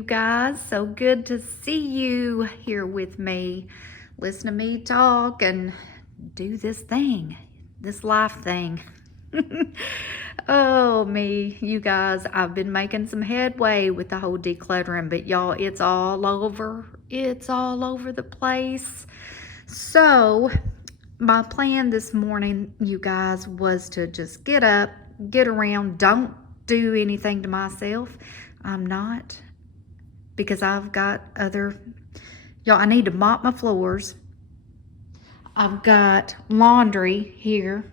you guys. So good to see you here with me. Listen to me talk and do this thing, this life thing. Oh, me, you guys, I've been making some headway with the whole decluttering, but y'all, it's all over. It's all over the place. So my plan this morning, you guys, was to just get up, get around, don't do anything to myself. I'm not, because I've got other, y'all, I need to mop my floors. I've got laundry here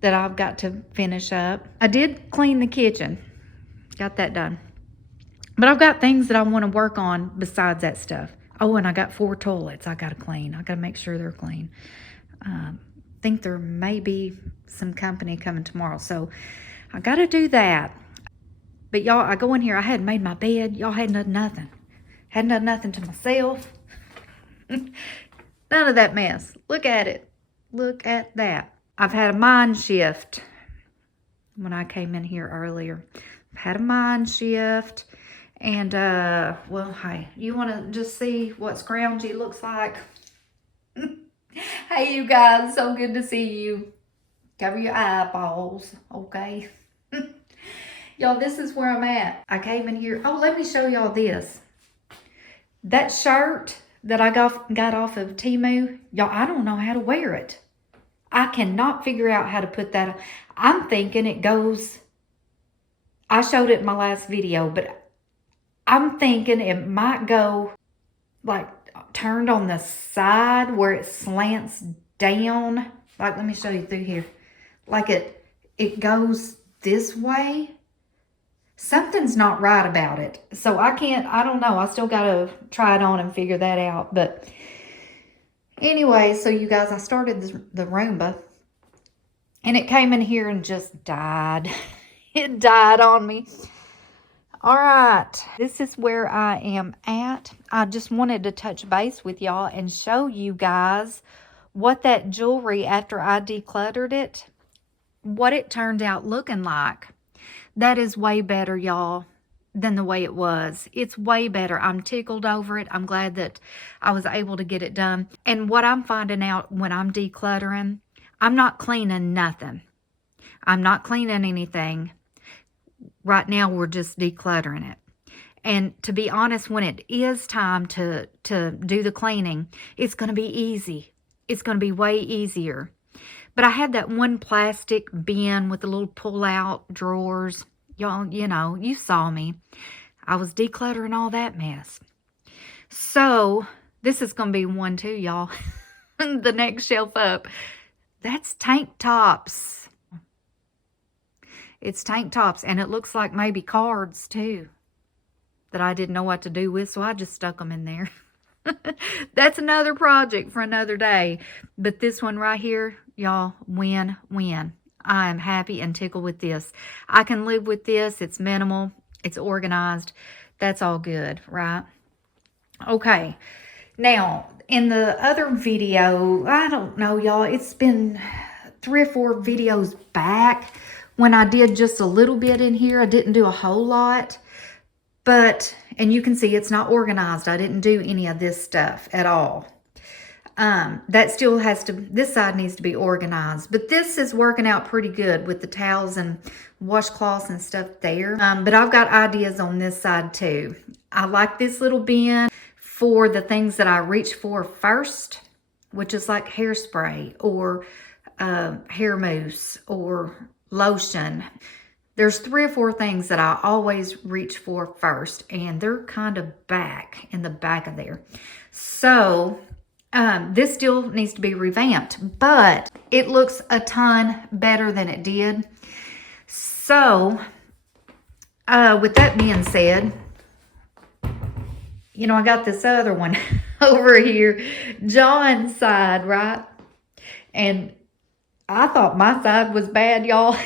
that I've got to finish up. I did clean the kitchen, got that done. But I've got things that I want to work on besides that stuff. Oh, and I got 4 toilets I got to clean. I got to make sure they're clean. Think there may be some company coming tomorrow, so I got to do that. But y'all, I go in here, I hadn't made my bed. Y'all hadn't done nothing. Hadn't done nothing to myself. None of that mess. Look at it. Look at that. I've had a mind shift when I came in here earlier. I've had a mind shift. And, well, hey, you want to just see what scroungy looks like? Hey, you guys, so good to see you. Cover your eyeballs, okay? Y'all, this is where I'm at. I came in here. Oh, let me show y'all this. That shirt that I got off of Temu, y'all, I don't know how to wear it. I cannot figure out how to put that on. I'm thinking it goes, I showed it in my last video, but I'm thinking it might go like turned on the side where it slants down. Like, let me show you through here. Like it goes this way. Something's not right about it. So I don't know. I still got to try it on and figure that out. But anyway, so you guys, I started the Roomba. And it came in here and just died. It died on me. All right. This is where I am at. I just wanted to touch base with y'all and show you guys what that jewelry, after I decluttered it, what it turned out looking like. That is way better, y'all, than the way it was. It's way better. I'm tickled over it. I'm glad that I was able to get it done. And what I'm finding out when I'm decluttering, I'm not cleaning nothing. I'm not cleaning anything. Right now, we're just decluttering it. And to be honest, when it is time to do the cleaning, it's going to be easy. It's going to be way easier. But I had that one plastic bin with the little pull-out drawers. Y'all, you know, you saw me. I was decluttering all that mess. So, this is going to be one too, y'all. The next shelf up. That's tank tops. It's tank tops, and it looks like maybe cards too that I didn't know what to do with, so I just stuck them in there. That's another project for another day. But this one right here, y'all, win. I am happy and tickled with this. I can live with this. It's minimal. It's organized. That's all good, right? Okay. Now, in the other video, I don't know, y'all, it's been 3 or 4 videos back when I did just a little bit in here. I didn't do a whole lot. But, and you can see it's not organized. I didn't do any of this stuff at all. That still has to, this side needs to be organized. But this is working out pretty good with the towels and washcloths and stuff there. But I've got ideas on this side too. I like this little bin for the things that I reach for first, which is like hairspray or hair mousse or lotion. There's 3 or 4 things that I always reach for first, and they're kind of back in the back of there. So this still needs to be revamped, but it looks a ton better than it did. So with that being said, you know, I got this other one over here, John's side, right? And I thought my side was bad, y'all.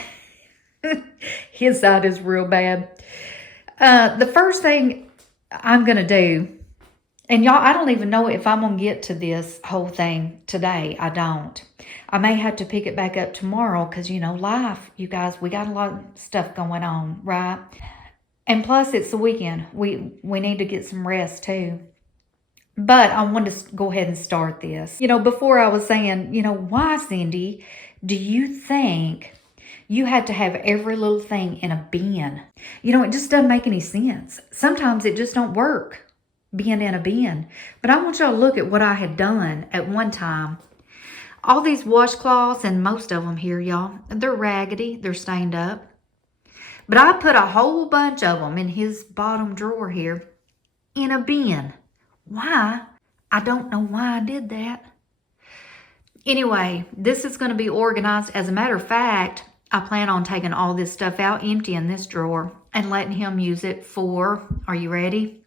His side is real bad. The first thing I'm going to do, and y'all, I don't even know if I'm going to get to this whole thing today. I don't. I may have to pick it back up tomorrow because, you know, life, you guys, we got a lot of stuff going on, right? And plus, it's the weekend. We need to get some rest too. But I wanted to go ahead and start this. You know, before I was saying, you know, why, Cindy, do you think you had to have every little thing in a bin? You know, it just doesn't make any sense. Sometimes it just don't work being in a bin. But I want y'all to look at what I had done at one time. All these washcloths, and most of them here, y'all, they're raggedy. They're stained up. But I put a whole bunch of them in his bottom drawer here in a bin. Why? I don't know why I did that. Anyway, this is going to be organized. As a matter of fact, I plan on taking all this stuff out, emptying this drawer, and letting him use it for, are you ready?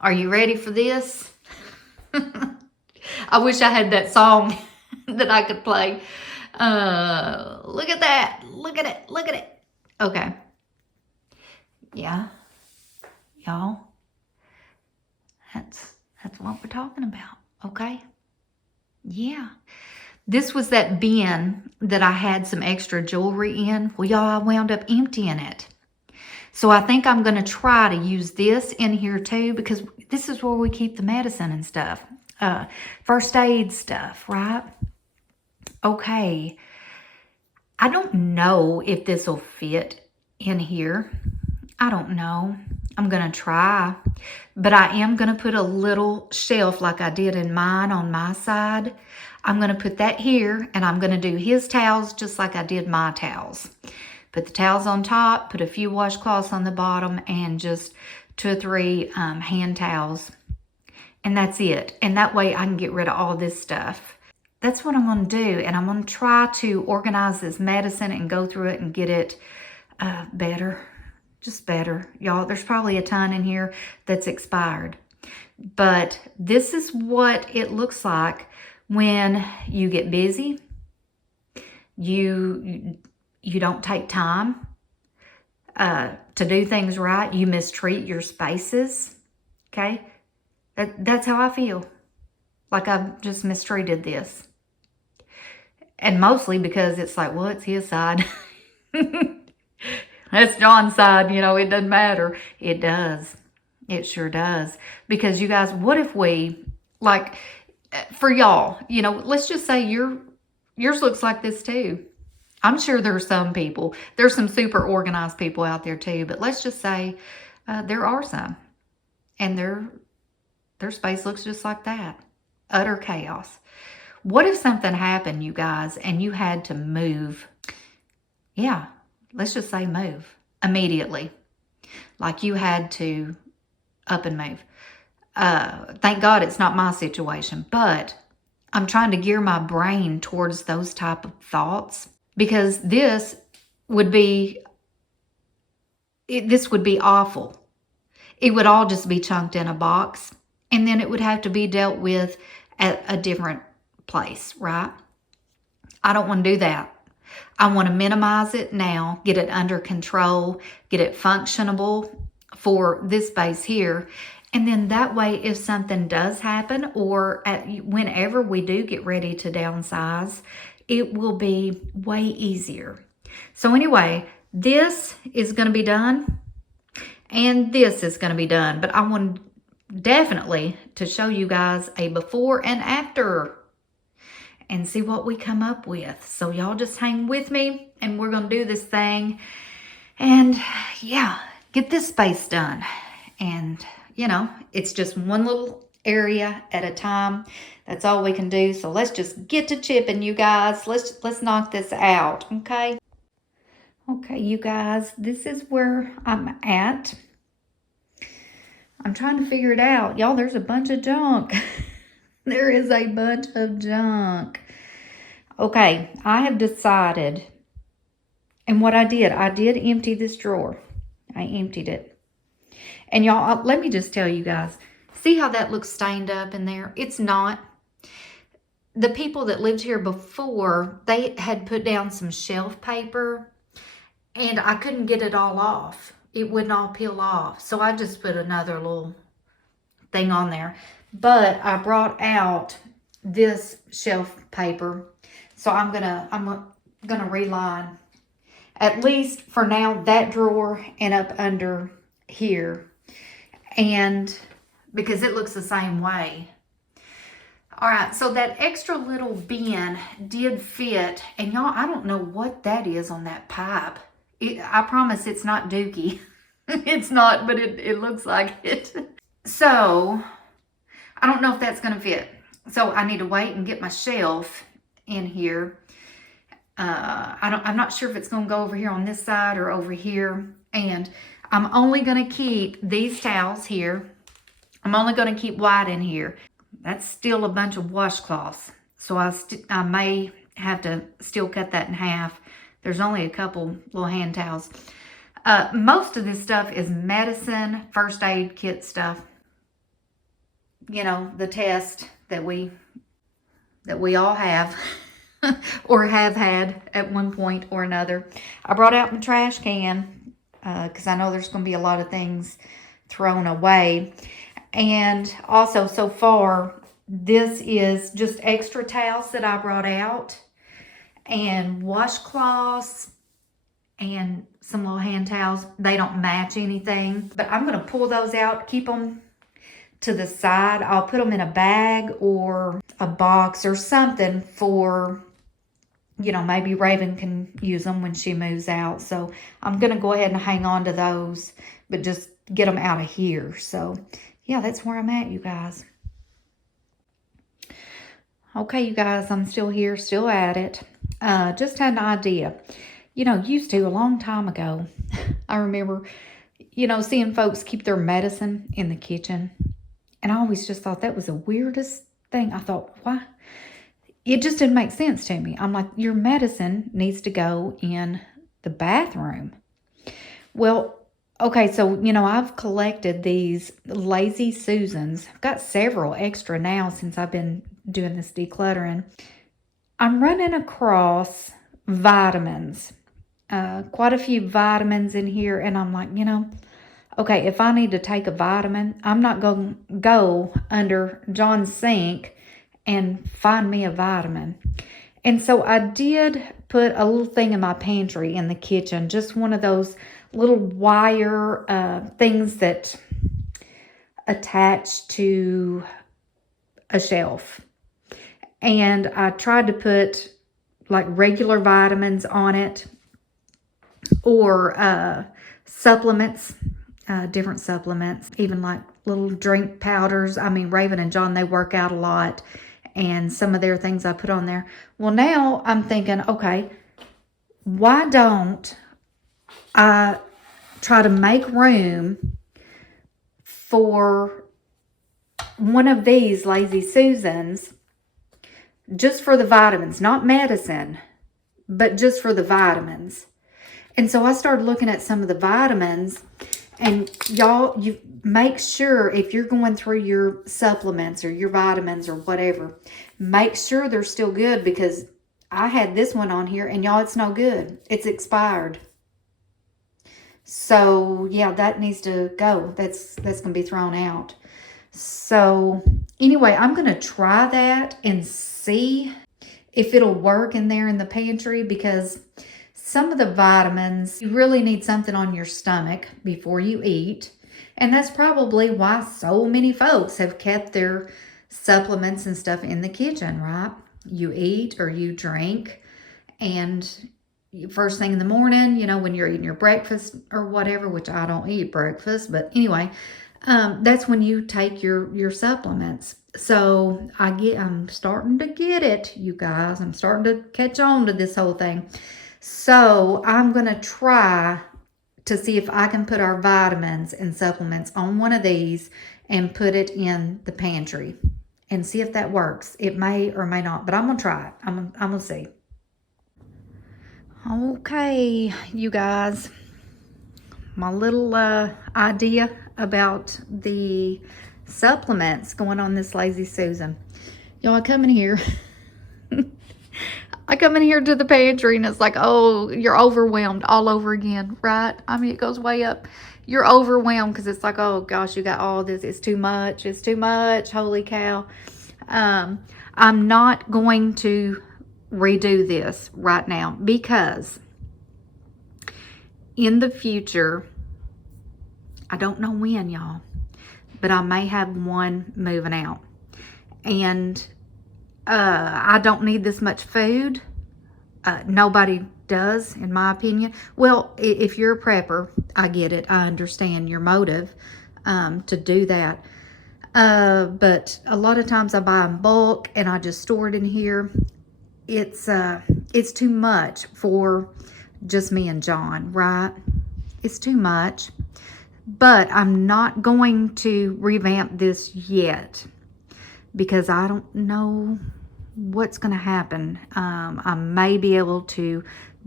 Are you ready for this? I wish I had that song that I could play. Look at that. Look at it. Look at it. Okay. Yeah. Y'all. That's what we're talking about, okay? Yeah. This was that bin that I had some extra jewelry in. Well, y'all, I wound up emptying it. So I think I'm going to try to use this in here too, because this is where we keep the medicine and stuff. First aid stuff, right? Okay. I don't know if this will fit in here. I don't know. I'm going to try, but I am going to put a little shelf like I did in mine on my side. I'm going to put that here, and I'm going to do his towels just like I did my towels. Put the towels on top, put a few washcloths on the bottom, and just 2 or 3 hand towels. And that's it. And that way I can get rid of all this stuff. That's what I'm going to do, and I'm going to try to organize this medicine and go through it and get it better. Just better. Y'all, there's probably a ton in here that's expired. But this is what it looks like when you get busy. You don't take time to do things right. You mistreat your spaces. Okay? That's how I feel. Like I've just mistreated this. And mostly because it's like, well, it's his side. That's John's side, you know, it doesn't matter. It does. It sure does. Because you guys, what if we, like, for y'all, you know, let's just say yours looks like this too. I'm sure there's some people, there's some super organized people out there too, but let's just say there are some. And their space looks just like that. Utter chaos. What if something happened, you guys, and you had to move? Yeah. Let's just say move immediately. Like you had to up and move. Thank God it's not my situation, but I'm trying to gear my brain towards those type of thoughts, because this would be awful. It would all just be chunked in a box, and then it would have to be dealt with at a different place, right? I don't want to do that. I want to minimize it now, get it under control, get it functionable for this space here. And then that way, if something does happen, or whenever we do get ready to downsize, it will be way easier. So anyway, this is going to be done, and this is going to be done. But I want definitely to show you guys a before and after, and see what we come up with. So y'all just hang with me, and we're going to do this thing. And yeah, get this space done. And, you know, it's just one little area at a time. That's all we can do. So let's just get to chipping, you guys. Let's knock this out, okay? Okay, you guys, this is where I'm at. I'm trying to figure it out. Y'all, there's a bunch of junk. There is a bunch of junk. Okay, I have decided, and what I did empty this drawer. I emptied it. And y'all, let me just tell you guys, see how that looks stained up in there? It's not. The people that lived here before, they had put down some shelf paper, and I couldn't get it all off. It wouldn't all peel off. So I just put another little thing on there. But I brought out this shelf paper. So I'm gonna reline, at least for now, that drawer and up under here, and because it looks the same way. All right, so that extra little bin did fit, and y'all, I don't know what that is on that pipe. I promise it's not dookie. It's not, but it looks like it. So I don't know if that's gonna fit. So I need to wait and get my shelf in here. I'm not sure if it's gonna go over here on this side or over here. And I'm only gonna keep these towels here. I'm only gonna keep white in here. That's still a bunch of washcloths. So I may have to still cut that in half. There's only a couple little hand towels. Most of this stuff is medicine, first aid kit stuff. You know, the test that we all have or have had at one point or another. I brought out my trash can because I know there's going to be a lot of things thrown away. And also, so far, this is just extra towels that I brought out, and washcloths, and some little hand towels. They don't match anything, but I'm going to pull those out, keep them to the side. I'll put them in a bag or a box or something for, you know, maybe Raven can use them when she moves out. So I'm going to go ahead and hang on to those, but just get them out of here. So yeah, that's where I'm at, you guys. Okay, you guys, I'm still here, still at it. Just had an idea. You know, used to a long time ago, I remember, you know, seeing folks keep their medicine in the kitchen. And I always just thought that was the weirdest thing. I thought, why? It just didn't make sense to me. I'm like, your medicine needs to go in the bathroom. Well, okay, so, you know, I've collected these Lazy Susans. I've got several extra now since I've been doing this decluttering. I'm running across vitamins. Quite a few vitamins in here, and I'm like, you know, okay, if I need to take a vitamin, I'm not going to go under John's sink and find me a vitamin. And so I did put a little thing in my pantry in the kitchen, just one of those little wire things that attach to a shelf. And I tried to put like regular vitamins on it, or supplements, different supplements, even like little drink powders. I mean, Raven and John, they work out a lot, and some of their things I put on there. Well, now I'm thinking, okay, why don't I try to make room for one of these Lazy Susans just for the vitamins, not medicine, but just for the vitamins. And so I started looking at some of the vitamins, and y'all, you make sure if you're going through your supplements or your vitamins or whatever, make sure they're still good, because I had this one on here and y'all, it's no good. It's expired. So yeah, that needs to go. That's going to be thrown out. So anyway, I'm going to try that and see if it'll work in there in the pantry, because some of the vitamins, you really need something on your stomach before you eat. And that's probably why so many folks have kept their supplements and stuff in the kitchen, right? You eat or you drink, and first thing in the morning, you know, when you're eating your breakfast or whatever, which I don't eat breakfast, but anyway, that's when you take your supplements. So I'm starting to get it, you guys. I'm starting to catch on to this whole thing. So I'm going to try to see if I can put our vitamins and supplements on one of these and put it in the pantry and see if that works. It may or may not, but I'm going to try it. I'm going to see. Okay, you guys, my little idea about the supplements going on this Lazy Susan. Y'all, I come in here. I come in here to the pantry and it's like, oh, you're overwhelmed all over again, right? I mean, it goes way up. You're overwhelmed because it's like, oh gosh, you got all this. It's too much. It's too much. Holy cow. I'm not going to redo this right now, because in the future, I don't know when, y'all, but I may have one moving out. And I don't need this much food. Nobody does, in my opinion. Well, if you're a prepper, I get it. I understand your motive to do that. But a lot of times I buy in bulk and I just store it in here. It's too much for just me and John, right? It's too much. But I'm not going to revamp this yet because I don't know what's going to happen. I may be able to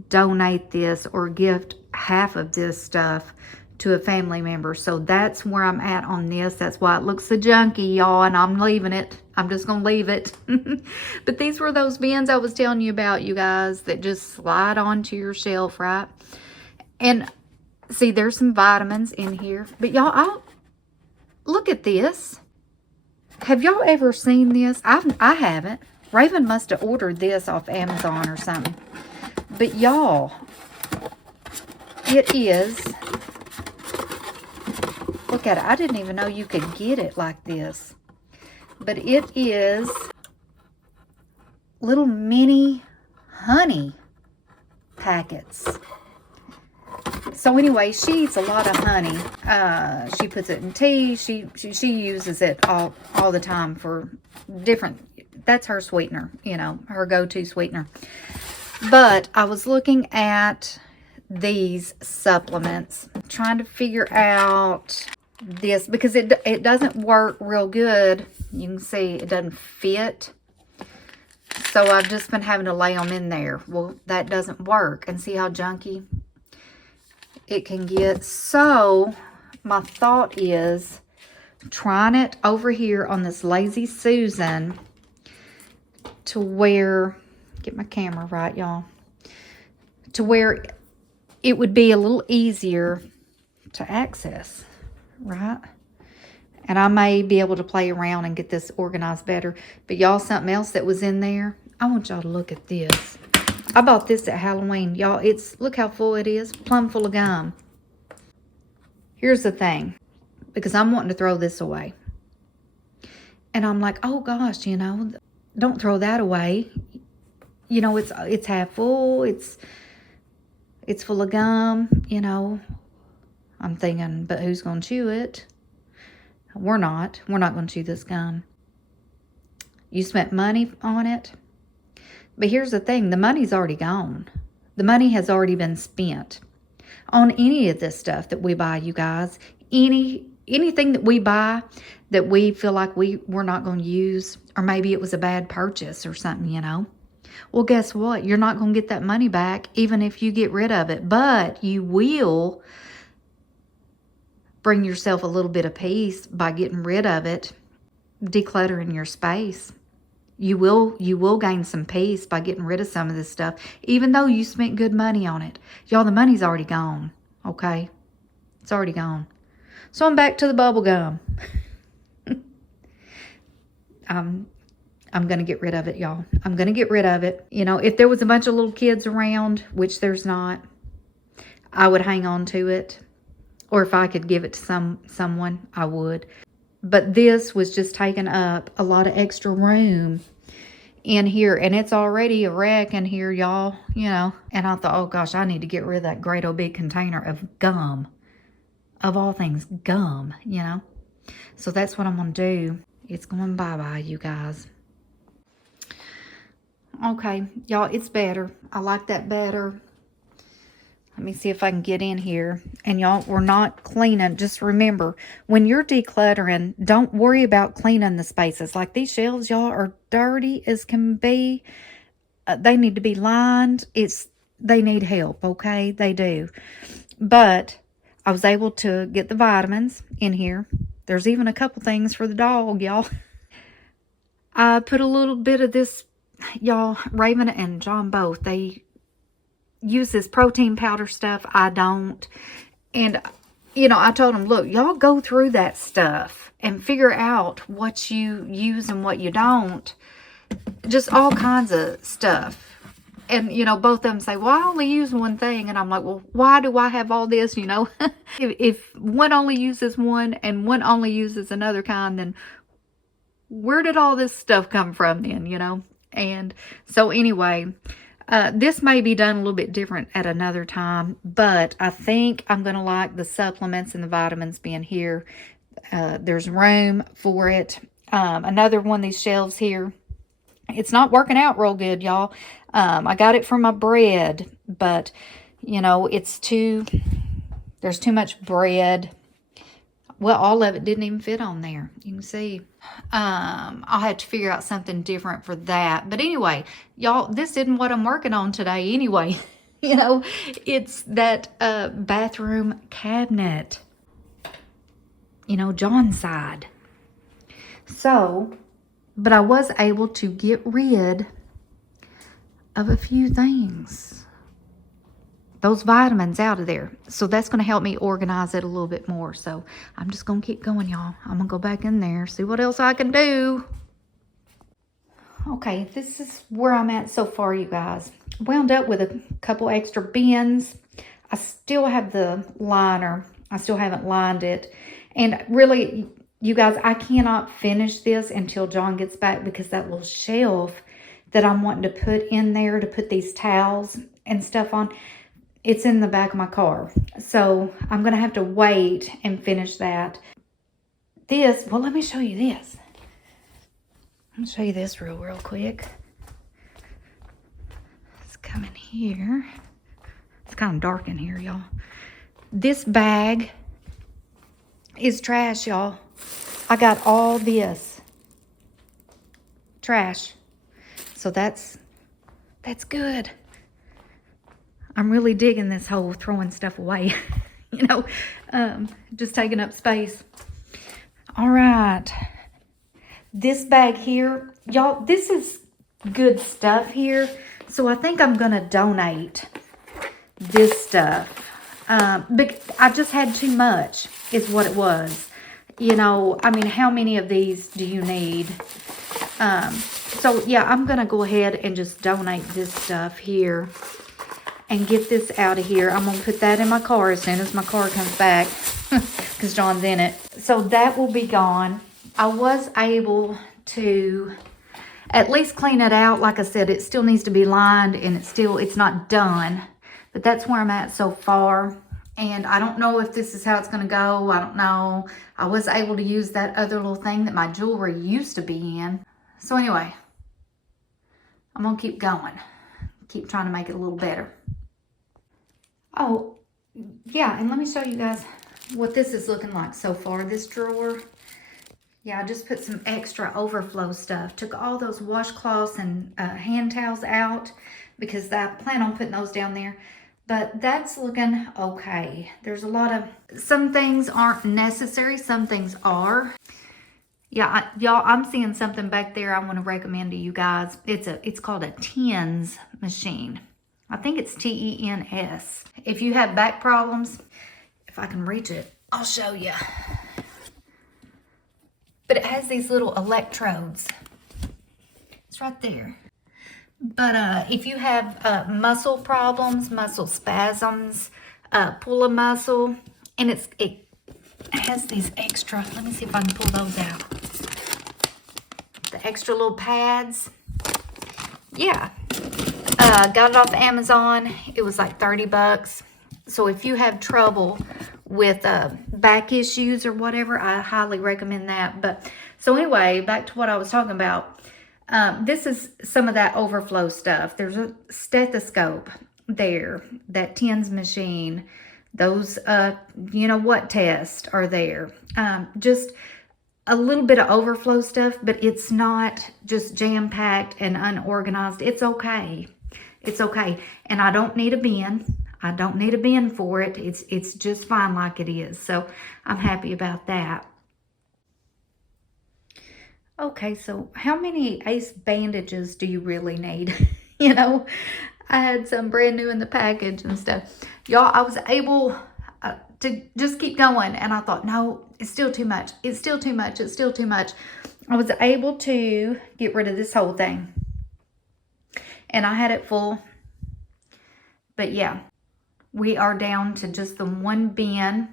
donate this or gift half of this stuff to a family member. So that's where I'm at on this. That's why it looks so junky, y'all, and I'm leaving it. I'm just going to leave it. But these were those bins I was telling you about, you guys, that just slide onto your shelf, right? And see, there's some vitamins in here. But y'all, look at this. Have y'all ever seen this? I haven't. Raven must have ordered this off Amazon or something. But y'all, it is, look at it. I didn't even know you could get it like this. But it is little mini honey packets. So anyway, she eats a lot of honey. She puts it in tea. She uses it all the time for different, that's her sweetener, you know, her go-to sweetener. But I was looking at these supplements, trying to figure out this because it doesn't work real good. You can see it doesn't fit. So I've just been having to lay them in there. Well, that doesn't work. And see how junky it can get. So my thought is trying it over here on this Lazy Susan to where, get my camera right, y'all, to where it would be a little easier to access, right? And I may be able to play around and get this organized better. But y'all, something else that was in there, I want y'all to look at this. I bought this at Halloween. Y'all, look how full it is. Plumb full of gum. Here's the thing. Because I'm wanting to throw this away. And I'm like, oh gosh, you know, don't throw that away. You know, it's half full. It's full of gum, you know. I'm thinking, but who's going to chew it? We're not. We're not going to chew this gum. You spent money on it. But here's the thing. The money's already gone. The money has already been spent on any of this stuff that we buy, you guys. Anything that we buy that we feel like we're not going to use, or maybe it was a bad purchase or something, you know. Well, guess what? You're not going to get that money back even if you get rid of it. But you will bring yourself a little bit of peace by getting rid of it, decluttering your space. You will gain some peace by getting rid of some of this stuff, even though you spent good money on it. Y'all, the money's already gone, okay? It's already gone. So I'm back to the bubble gum. I'm going to get rid of it, y'all. I'm going to get rid of it. You know, if there was a bunch of little kids around, which there's not, I would hang on to it. Or if I could give it to someone, I would. But this was just taking up a lot of extra room in here. And it's already a wreck in here, y'all, you know. And I thought, oh gosh, I need to get rid of that great old big container of gum. Of all things, gum, you know. So that's what I'm going to do. It's going bye-bye, you guys. Okay, y'all, it's better. I like that better. Let me see if I can get in here. And y'all, we're not cleaning. Just remember, when you're decluttering, don't worry about cleaning the spaces. Like these shelves, y'all, are dirty as can be. They need to be lined. They need help, okay? They do. But I was able to get the vitamins in here. There's even a couple things for the dog, y'all. I put a little bit of this, y'all, Raven and John both, they use this protein powder stuff. I don't. And, you know, I told them, look, y'all go through that stuff and figure out what you use and what you don't. Just all kinds of stuff. And, you know, both of them say, well, I only use one thing. And I'm like, well, why do I have all this, you know? If one only uses one and one only uses another kind, then where did all this stuff come from then, you know? And so anyway, this may be done a little bit different at another time, but I think I'm going to like the supplements and the vitamins being here. There's room for it. Another one of these shelves here, it's not working out real good, y'all. I got it for my bread, but, you know, there's too much bread. Well, all of it didn't even fit on there. You can see. I'll have to figure out something different for that. But anyway, y'all, this isn't what I'm working on today anyway. You know, it's that bathroom cabinet. You know, John's side. So, but I was able to get rid of a few things. Those vitamins out of there. So that's going to help me organize it a little bit more. So I'm just going to keep going, y'all. I'm going to go back in there, see what else I can do. Okay, this is where I'm at so far, you guys. Wound up with a couple extra bins. I still have the liner. I still haven't lined it. And really, you guys, I cannot finish this until John gets back, because that little shelf that I'm wanting to put in there to put these towels and stuff on, it's in the back of my car. So I'm going to have to wait and finish that. Well, let me show you this. Let me show you this real quick. Let's come in here. It's kind of dark in here, y'all. This bag is trash, y'all. I got all this trash. So that's good. I'm really digging this whole throwing stuff away, you know, just taking up space. All right. This bag here, y'all, this is good stuff here. So I think I'm going to donate this stuff. But I just had too much is what it was. You know, I mean, how many of these do you need? So yeah, I'm going to go ahead and just donate this stuff here. And get this out of here. I'm going to put that in my car as soon as my car comes back. Because John's in it. So that will be gone. I was able to at least clean it out. Like I said, it still needs to be lined. And it's not done. But that's where I'm at so far. And I don't know if this is how it's going to go. I don't know. I was able to use that other little thing that my jewelry used to be in. So anyway. I'm going to keep going. Keep trying to make it a little better. Oh, yeah, and let me show you guys what this is looking like so far, this drawer. Yeah, I just put some extra overflow stuff. Took all those washcloths and hand towels out because I plan on putting those down there. But that's looking okay. There's a lot of, some things aren't necessary, some things are. Yeah, y'all, I'm seeing something back there I want to recommend to you guys. It's called a TENS machine. I think it's TENS. If you have back problems, if I can reach it, I'll show you. But it has these little electrodes. It's right there. But if you have muscle problems, muscle spasms, pull a muscle, and it has these extra, let me see if I can pull those out. The extra little pads. Yeah. Got it off Amazon. It was like 30 bucks. So if you have trouble with back issues or whatever, I highly recommend that. But so anyway, back to what I was talking about. This is some of that overflow stuff. There's a stethoscope there, that TENS machine. Those, you know what tests are there. Just a little bit of overflow stuff, but it's not just jam-packed and unorganized. It's okay. It's okay. And I don't need a bin. I don't need a bin for it. It's just fine like it is. So I'm happy about that. Okay, so how many Ace bandages do you really need? You know, I had some brand new in the package and stuff. Y'all, I was able to just keep going. And I thought, no, it's still too much. It's still too much. It's still too much. I was able to get rid of this whole thing. And I had it full. But yeah, we are down to just the one bin.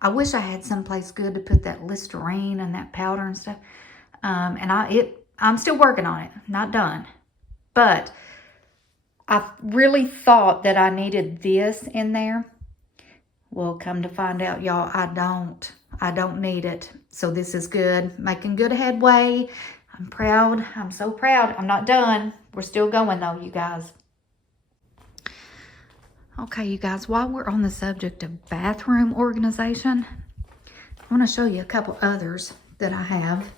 I wish I had someplace good to put that Listerine and that powder and stuff. And I'm still working on it. Not done. But I really thought that I needed this in there. Well, come to find out, y'all, I don't need it. So this is good. Making good headway. I'm proud. I'm so proud. I'm not done. We're still going though, you guys. Okay, you guys, while we're on the subject of bathroom organization, I want to show you a couple others that I have.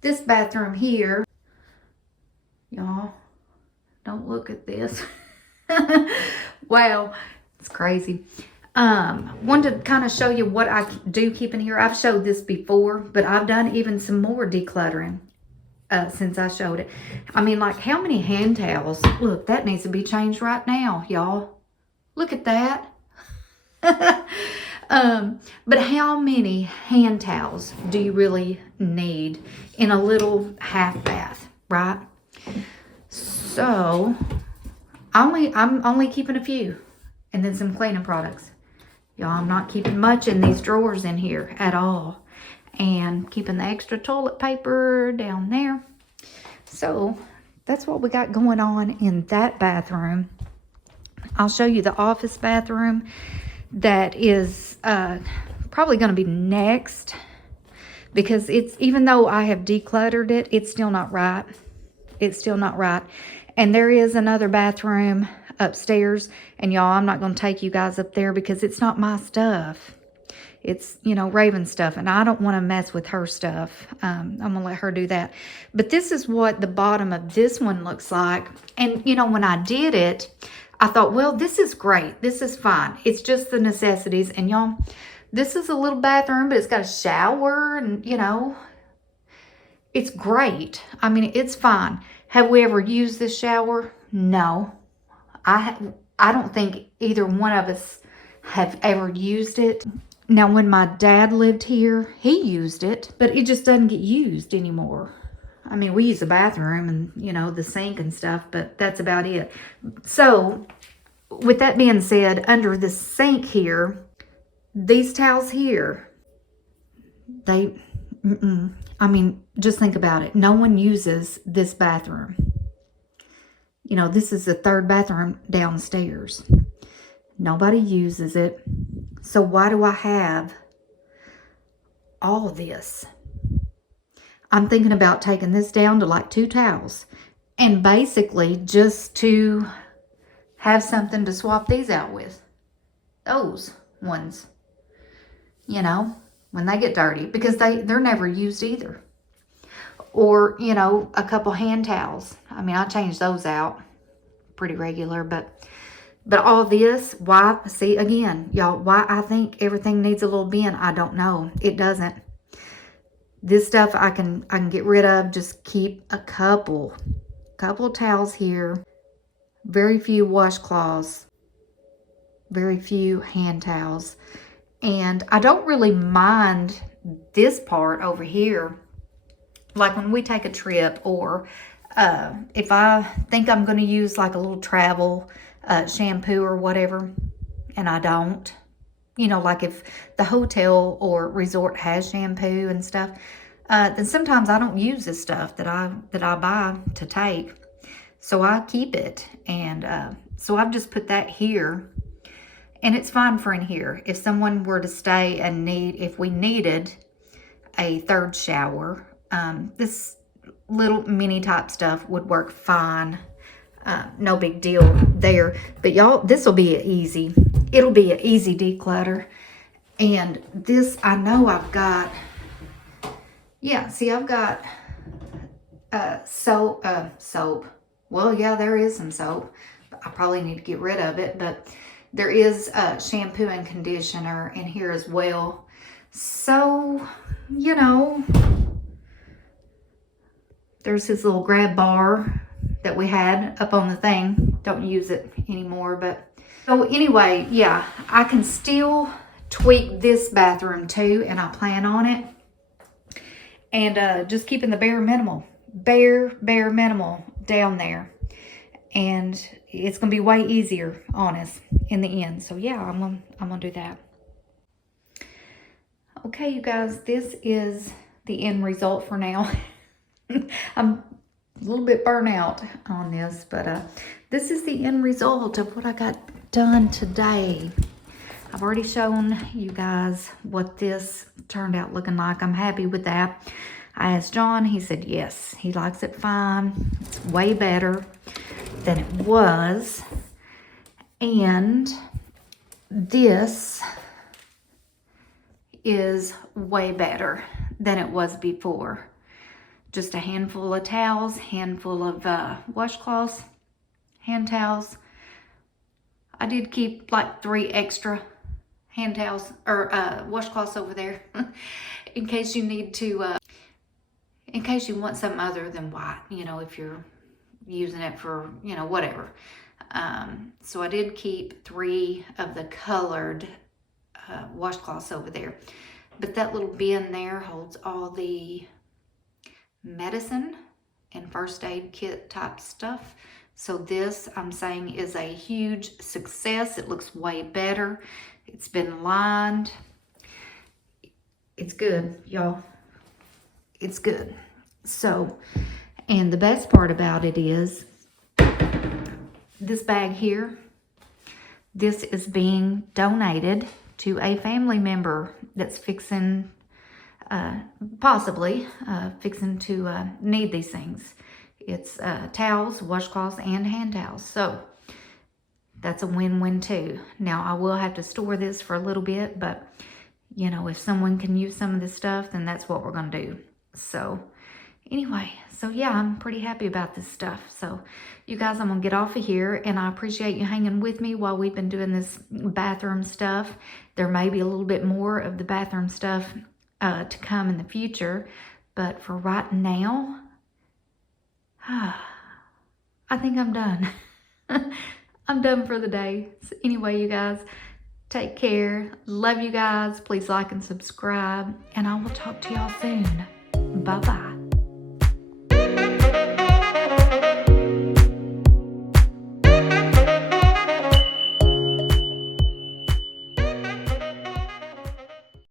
This bathroom here, y'all, don't look at this. Wow, it's crazy. Wanted to kind of show you what I do keep in here. I've showed this before, but I've done even some more decluttering since I showed it. I mean, like, how many hand towels? Look, that needs to be changed right now, y'all. Look at that. But how many hand towels do you really need in a little half bath, right? So I'm only keeping a few, and then some cleaning products. Y'all, I'm not keeping much in these drawers in here at all, and keeping the extra toilet paper down there. So that's what we got going on in that bathroom. I'll show you the office bathroom that is probably going to be next, because it's, even though I have decluttered it, it's still not right. It's still not right. And there is another bathroom upstairs, and y'all, I'm not going to take you guys up there because it's not my stuff. It's, you know, Raven's stuff, and I don't want to mess with her stuff. I'm going to let her do that. But this is what the bottom of this one looks like. And, you know, when I did it, I thought, well, this is great. This is fine. It's just the necessities. And y'all, this is a little bathroom, but it's got a shower, and, you know, it's great. I mean, it's fine. Have we ever used this shower? No. I don't think either one of us have ever used it. Now, when my dad lived here, he used it, but it just doesn't get used anymore. I mean, we use the bathroom and, you know, the sink and stuff, but that's about it. So, with that being said, under the sink here, these towels here, I mean, just think about it. No one uses this bathroom. You know, this is the third bathroom downstairs. Nobody uses it. So why do I have all this? I'm thinking about taking this down to like 2 towels, and basically just to have something to swap these out with. Those ones, you know, when they get dirty, because they're never used either. Or, you know, a couple hand towels. I mean, I change those out pretty regular, but all this, why, see, again, y'all, why I think everything needs a little bin, I don't know. It doesn't. This stuff I can get rid of. Just keep a couple towels here. Very few washcloths. Very few hand towels. And I don't really mind this part over here. Like when we take a trip, or if I think I'm going to use like a little travel shampoo or whatever, and I don't. You know, like if the hotel or resort has shampoo and stuff, then sometimes I don't use this stuff that I buy to take. So I keep it. And so I've just put that here. And it's fine for in here. If someone were to stay and if we needed a third shower, this little mini type stuff would work fine. No big deal there. But y'all, this will be it'll be an easy declutter. And this, I know I've got, yeah, see, I've got soap. Well, yeah, there is some soap. I probably need to get rid of it, but there is shampoo and conditioner in here as well. So, you know, there's his little grab bar that we had up on the thing. Don't use it anymore, but so anyway, yeah, I can still tweak this bathroom too, and I plan on it. And just keeping the bare minimal down there. and it's gonna be way easier on us in the end. So yeah, I'm gonna do that. Okay, you guys, this is the end result for now. I'm a little bit burnt out on this, but this is the end result of what I got done today. I've already shown you guys what this turned out looking like. I'm happy with that. I asked John, he said yes, he likes it fine. It's way better than it was. And this is way better than it was before. Just a handful of towels, handful of washcloths, hand towels. I did keep like 3 extra hand towels or washcloths over there in case you need to, in case you want something other than white, you know, if you're using it for, you know, whatever. So I did keep 3 of the colored washcloths over there. But that little bin there holds all the medicine and first aid kit type stuff. So this, I'm saying, is a huge success. It looks way better. It's been lined. It's good, y'all. It's good. So, and the best part about it is this bag here, this is being donated to a family member that's fixing, possibly fixing to need these things. It's towels, washcloths, and hand towels. So that's a win-win too. Now I will have to store this for a little bit, but you know, if someone can use some of this stuff, then that's what we're gonna do. So anyway, so yeah, I'm pretty happy about this stuff. So you guys, I'm gonna get off of here, and I appreciate you hanging with me while we've been doing this bathroom stuff. There may be a little bit more of the bathroom stuff to come in the future, but for right now, I think I'm done. I'm done for the day. So anyway, you guys, take care. Love you guys. Please like and subscribe, and I will talk to y'all soon. Bye-bye.